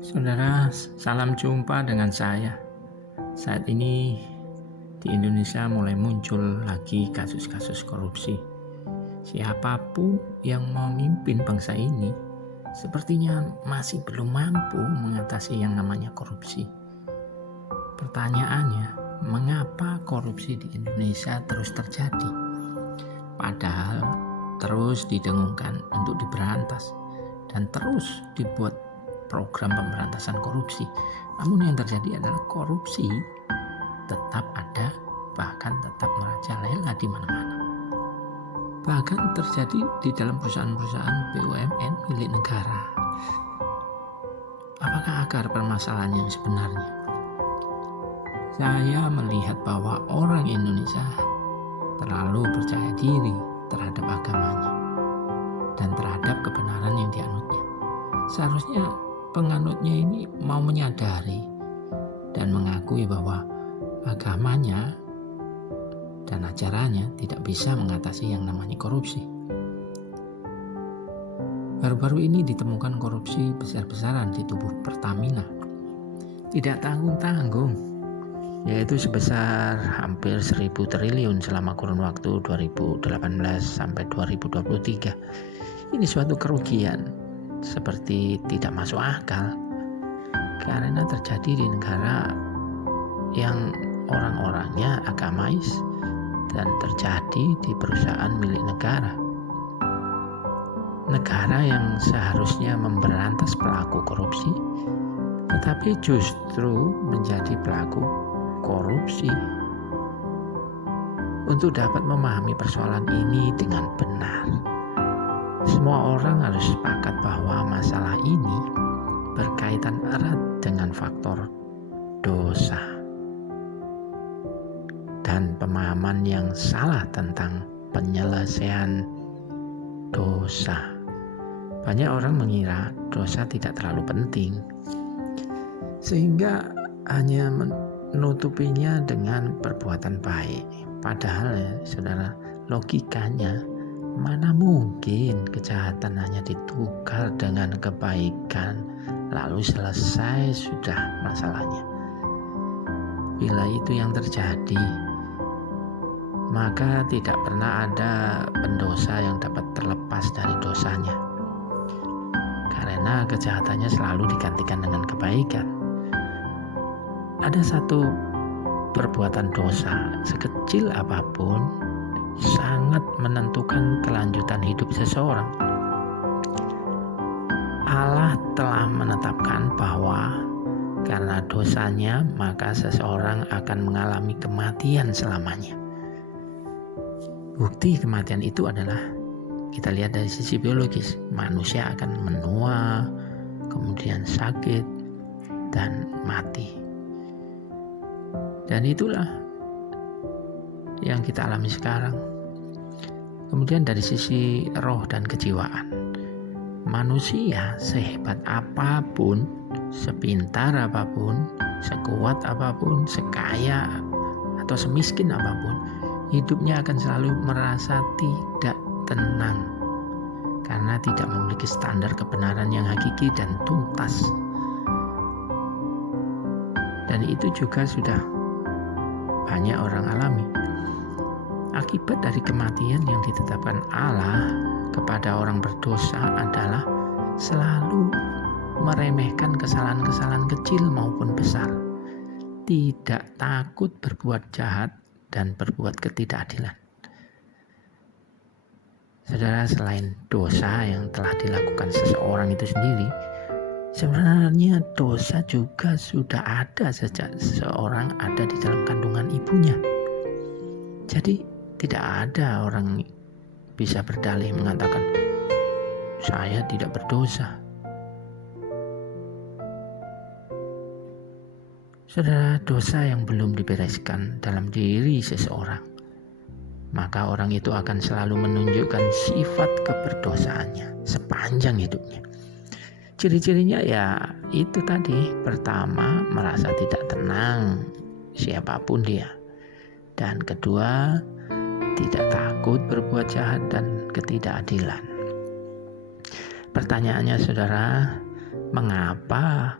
Saudara, salam jumpa dengan saya. Saat ini di Indonesia mulai muncul lagi kasus-kasus korupsi. Siapapun yang memimpin bangsa ini sepertinya masih belum mampu mengatasi yang namanya korupsi. Pertanyaannya, mengapa korupsi di Indonesia terus terjadi? Padahal terus didengungkan untuk diberantas dan terus dibuat program pemberantasan korupsi. Namun yang terjadi adalah korupsi tetap ada, bahkan tetap merajalela di mana-mana. Bahkan terjadi di dalam perusahaan-perusahaan BUMN milik negara. Apakah akar permasalahan yang sebenarnya? Saya melihat bahwa orang Indonesia terlalu percaya diri terhadap agamanya dan terhadap kebenaran yang dianutnya. Seharusnya penganutnya ini mau menyadari dan mengakui bahwa agamanya dan ajarannya tidak bisa mengatasi yang namanya korupsi. Baru-baru ini ditemukan korupsi besar-besaran di tubuh Pertamina. Tidak tanggung-tanggung, yaitu sebesar hampir 1.000 triliun selama kurun waktu 2018 sampai 2023. Ini suatu kerugian seperti tidak masuk akal karena terjadi di negara yang orang-orangnya agamais dan terjadi di perusahaan milik negara yang seharusnya memberantas pelaku korupsi tetapi justru menjadi pelaku korupsi. Untuk dapat memahami persoalan ini dengan benar, semua orang harus sepakat bahwa masalah ini berkaitan erat dengan faktor dosa dan pemahaman yang salah tentang penyelesaian dosa. Banyak orang mengira dosa tidak terlalu penting, sehingga hanya menutupinya dengan perbuatan baik. Padahal ya, saudara, logikanya mana mungkin kejahatan hanya ditukar dengan kebaikan lalu selesai sudah masalahnya. Bila itu yang terjadi, maka tidak pernah ada pendosa yang dapat terlepas dari dosanya, karena kejahatannya selalu digantikan dengan kebaikan. Ada satu perbuatan dosa sekecil apapun sangat menentukan kelanjutan hidup seseorang. Allah telah menetapkan bahwa karena dosanya maka seseorang akan mengalami kematian selamanya. Bukti kematian itu adalah kita lihat dari sisi biologis. Manusia akan menua, kemudian sakit dan mati. Dan itulah yang kita alami sekarang. Kemudian dari sisi roh dan kejiwaan, manusia sehebat apapun, sepintar apapun, sekuat apapun, sekaya atau semiskin apapun, hidupnya akan selalu merasa tidak tenang karena tidak memiliki standar kebenaran yang hakiki dan tuntas. Dan itu juga sudah banyak orang alami. Akibat dari kematian yang ditetapkan Allah kepada orang berdosa adalah selalu meremehkan kesalahan-kesalahan kecil maupun besar, tidak takut berbuat jahat dan berbuat ketidakadilan. Saudara, selain dosa yang telah dilakukan seseorang itu sendiri, sebenarnya dosa juga sudah ada sejak seseorang ada di dalam kandungan ibunya. Jadi tidak ada orang bisa berdalih mengatakan saya tidak berdosa. Saudara, dosa yang belum dibereskan dalam diri seseorang, maka orang itu akan selalu menunjukkan sifat keberdosaannya sepanjang hidupnya. Ciri-cirinya ya itu tadi. Pertama, merasa tidak tenang siapapun dia. Dan kedua, tidak takut berbuat jahat dan ketidakadilan. Pertanyaannya saudara, mengapa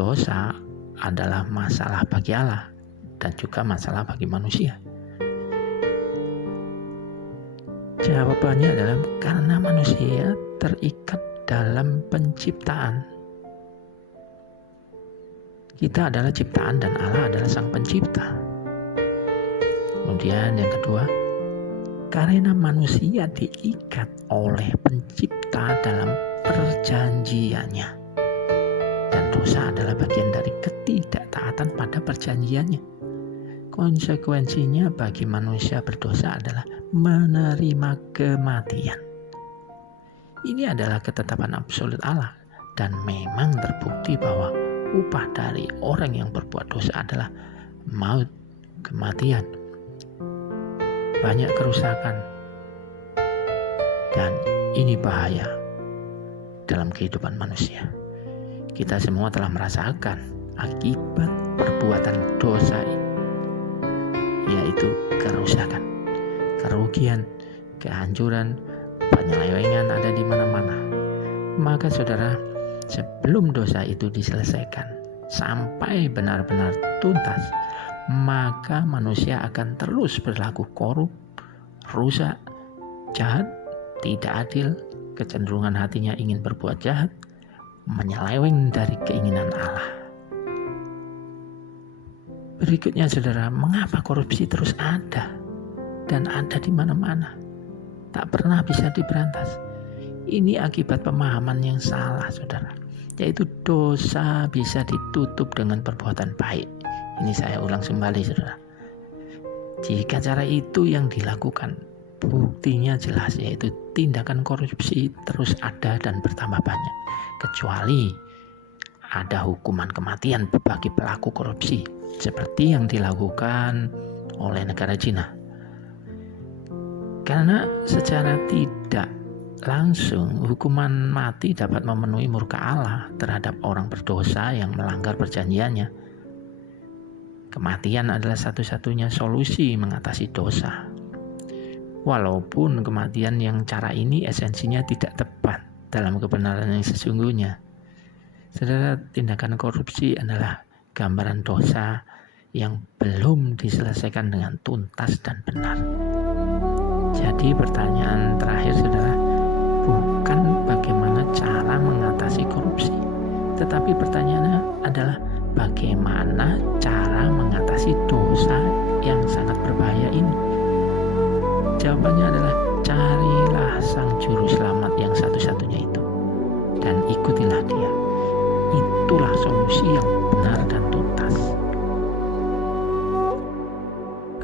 dosa adalah masalah bagi Allah dan juga masalah bagi manusia? Jawabannya adalah karena manusia terikat dalam penciptaan. Kita adalah ciptaan dan Allah adalah sang pencipta. Kemudian yang kedua, karena manusia diikat oleh pencipta dalam perjanjiannya. Dan dosa adalah bagian dari ketidaktaatan pada perjanjiannya. Konsekuensinya bagi manusia berdosa adalah menerima kematian. Ini adalah ketetapan absolut Allah dan memang terbukti bahwa upah dari orang yang berbuat dosa adalah maut, kematian, banyak kerusakan, dan ini bahaya dalam kehidupan manusia. Kita semua telah merasakan akibat perbuatan dosa, yaitu kerusakan, kerugian, kehancuran, penyelewengan ada di mana-mana. Maka saudara, sebelum dosa itu diselesaikan sampai benar-benar tuntas, maka manusia akan terus berlaku korup, rusak, jahat, tidak adil, kecenderungan hatinya ingin berbuat jahat, menyeleweng dari keinginan Allah. Berikutnya saudara, mengapa korupsi terus ada dan ada di mana-mana? Tak pernah bisa diberantas. Ini akibat pemahaman yang salah saudara, yaitu dosa bisa ditutup dengan perbuatan baik. Ini saya ulang kembali saudara. Jika cara itu yang dilakukan, buktinya jelas, yaitu tindakan korupsi terus ada dan bertambah banyak. Kecuali ada hukuman kematian bagi pelaku korupsi, seperti yang dilakukan oleh negara Cina. Karena secara tidak langsung hukuman mati dapat memenuhi murka Allah terhadap orang berdosa yang melanggar perjanjiannya. Kematian adalah satu-satunya solusi mengatasi dosa. Walaupun kematian yang cara ini esensinya tidak tepat dalam kebenaran yang sesungguhnya. Saudara, tindakan korupsi adalah gambaran dosa yang belum diselesaikan dengan tuntas dan benar. Jadi pertanyaan terakhir saudara, bukan bagaimana cara mengatasi korupsi, tetapi pertanyaannya adalah bagaimana cara mengatasi dosa yang sangat berbahaya ini. Jawabannya adalah carilah sang juru selamat yang satu-satunya itu dan ikutilah dia. Itulah solusi yang benar dan tuntas.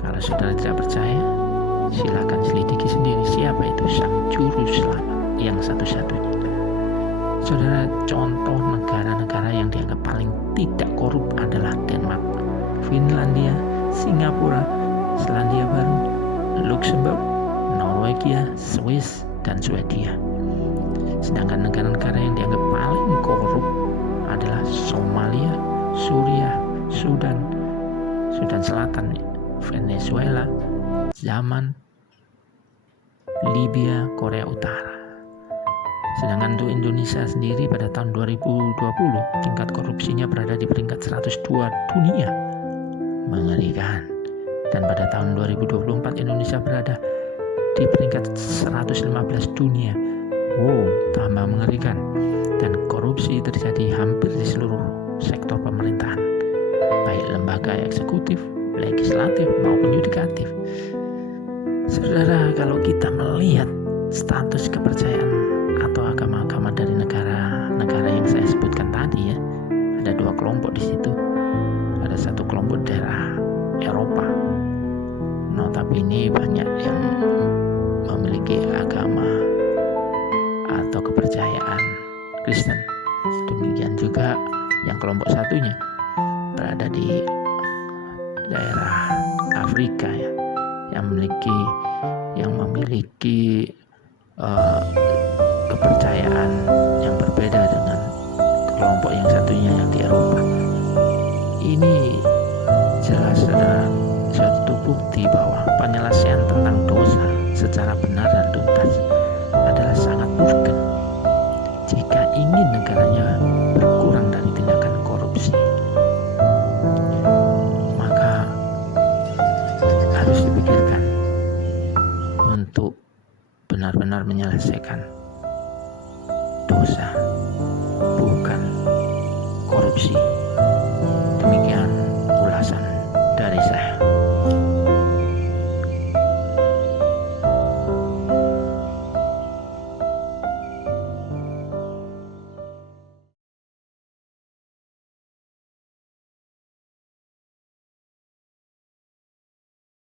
Kalau saudara tidak percaya, silakan selidiki sendiri siapa itu sang juru selamat yang satu-satunya. Saudara, contoh negara-negara yang dianggap paling tidak korup adalah Denmark, Finlandia, Singapura, Selandia Baru, Luxembourg, Norwegia, Swiss, dan Swedia. Sedangkan negara-negara yang dianggap paling korup adalah Somalia, Suriah, Sudan Selatan, Venezuela, Yaman, Libya, Korea Utara. Sedangkan untuk Indonesia sendiri pada tahun 2020 tingkat korupsinya berada di peringkat 102 dunia. Mengerikan. Dan pada tahun 2024 Indonesia berada di peringkat 115 dunia. Wow, tambah mengerikan. Dan korupsi terjadi hampir di seluruh sektor pemerintahan, baik lembaga eksekutif, legislatif maupun yudikatif. Saudara, kalau kita melihat status kepercayaan atau agama-agama dari negara-negara yang saya sebutkan tadi ya, ada dua kelompok di situ. Ada satu kelompok daerah Eropa, notabene banyak yang memiliki agama atau kepercayaan Kristen. Demikian juga yang kelompok satunya berada di daerah Afrika ya, yang memiliki kepercayaan yang berbeda dengan kelompok yang satunya yang di Eropa. Ini jelas adalah suatu bukti bahwa penyelesaian tentang dosa secara benar dan tuntas adalah sangat urgen jika ingin negaranya berkurang dari tindakan korupsi. untuk benar-benar menyelesaikan dosa, bukan korupsi.